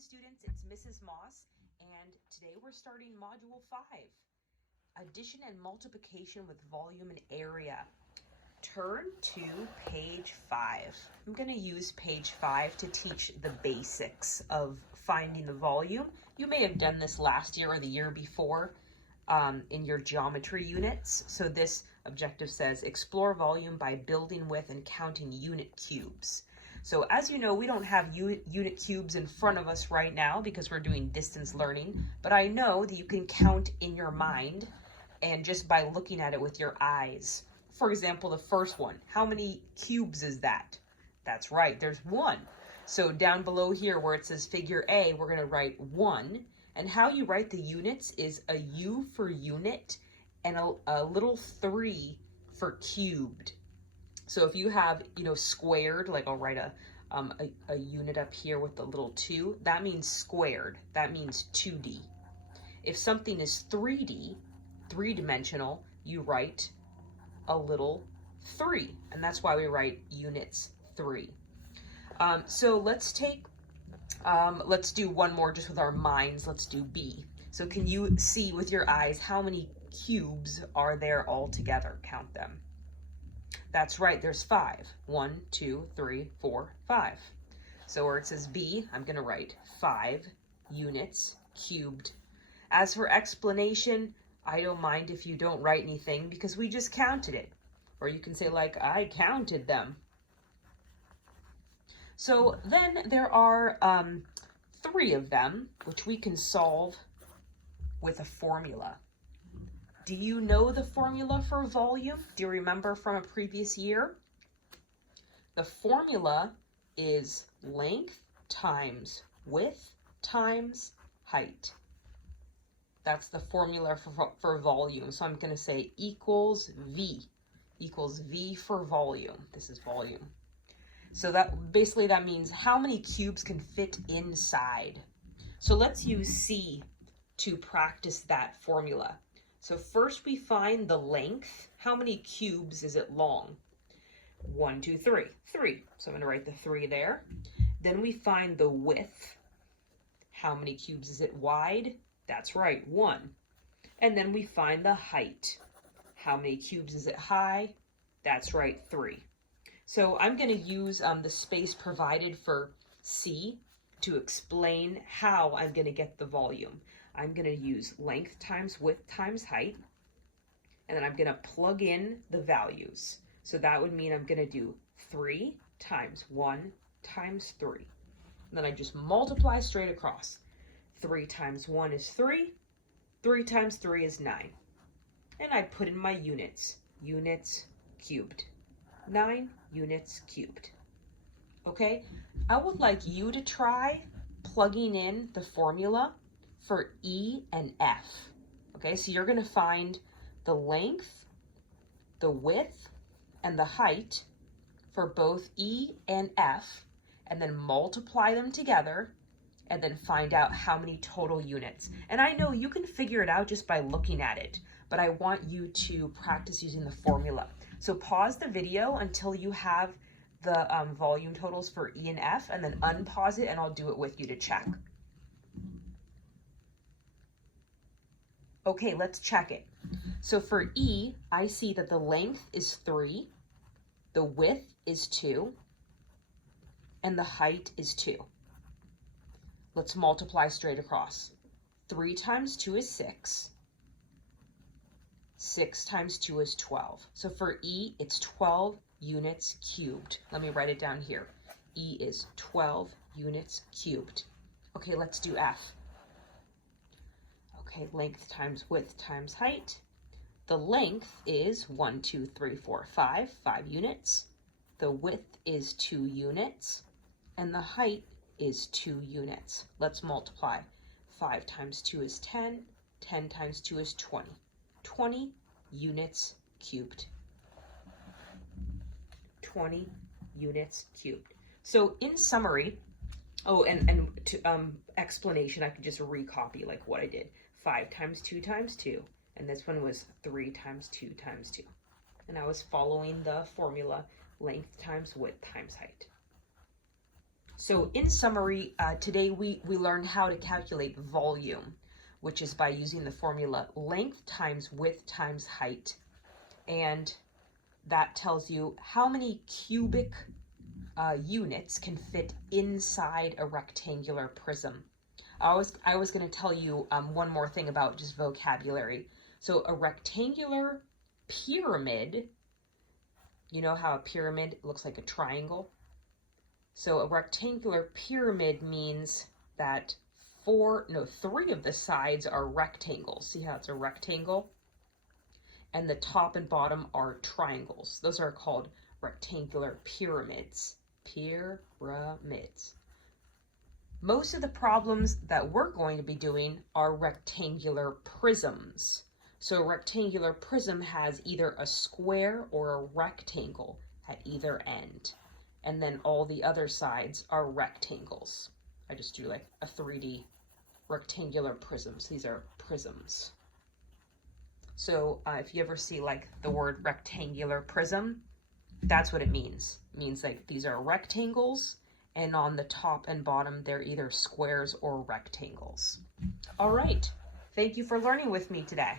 students, it's Mrs. Moss, and today we're starting Module 5, Addition and Multiplication with Volume and Area. Turn to page 5. I'm going to use page 5 to teach the basics of finding the volume. You may have done this last year or the year before in your geometry units. So this objective says, explore volume by building with and counting unit cubes. So as you know, we don't have unit cubes in front of us right now because we're doing distance learning, but I know that you can count in your mind and just by looking at it with your eyes. For example, the first one, how many cubes is that? That's right, there's 1. So down below here where it says figure A, we're going to write 1. And how you write the units is a U for unit and a little 3 for cubed. So if you have, squared, like I'll write a unit up here with the little 2, that means squared. That means 2D. If something is 3D, three-dimensional, you write a little 3, and that's why we write units 3. So let's do one more just with our minds. Let's do B. So can you see with your eyes how many cubes are there all together? Count them. That's right, there's 5. 1, 2, 3, 4, 5. So where it says B, I'm going to write 5 units cubed. As for explanation, I don't mind if you don't write anything because we just counted it. Or you can say like, I counted them. So then there are 3 of them, which we can solve with a formula. Do you know the formula for volume? Do you remember from a previous year? The formula is length times width times height. That's the formula for volume. So I'm going to say equals V for volume. This is volume. So that basically that means how many cubes can fit inside. So let's use C to practice that formula. So first we find the length. How many cubes is it long? 1, 2, 3. 3. So I'm going to write the 3 there. Then we find the width. How many cubes is it wide? That's right, 1. And then we find the height. How many cubes is it high? That's right, 3. So I'm going to use the space provided for C to explain how I'm going to get the volume. I'm going to use length times width times height, and then I'm going to plug in the values. So that would mean I'm going to do 3 times 1 times 3. And then I just multiply straight across. 3 times 1 is 3. 3 times 3 is 9. And I put in my units. Units cubed. 9 units cubed. Okay? I would like you to try plugging in the formula for E and F. Okay, so you're going to find the length, the width, and the height for both E and F, and then multiply them together, and then find out how many total units. And I know you can figure it out just by looking at it, but I want you to practice using the formula. So pause the video until you have the volume totals for E and F, and then unpause it, and I'll do it with you to check. Okay, let's check it. So for E, I see that the length is 3, the width is 2, and the height is 2. Let's multiply straight across. 3 times 2 is 6. 6 times 2 is 12. So for E, it's 12 units cubed. Let me write it down here. E is 12 units cubed. Okay, let's do F. Okay, length times width times height. The length is 1, 2, 3, 4, 5 units. The width is 2 units. And the height is 2 units. Let's multiply. 5 times 2 is 10. 10 times 2 is 20. 20 units cubed. 20 units cubed. So in summary, and to explanation, I could just recopy like what I did. 5 times 2 times 2, and this one was 3 times 2 times 2. And I was following the formula, length times width times height. So in summary, today we learned how to calculate volume, which is by using the formula length times width times height. And that tells you how many cubic units can fit inside a rectangular prism. I was going to tell you one more thing about just vocabulary. So a rectangular pyramid, you know how a pyramid looks like a triangle? So a rectangular pyramid means that three of the sides are rectangles. See how it's a rectangle? And the top and bottom are triangles. Those are called rectangular pyramids. Pyramids. Most of the problems that we're going to be doing are rectangular prisms. So a rectangular prism has either a square or a rectangle at either end. And then all the other sides are rectangles. I just drew like a 3D rectangular prisms. These are prisms. So if you ever see like the word rectangular prism, that's what it means. It means like these are rectangles, and on the top and bottom, they're either squares or rectangles. All right. Thank you for learning with me today.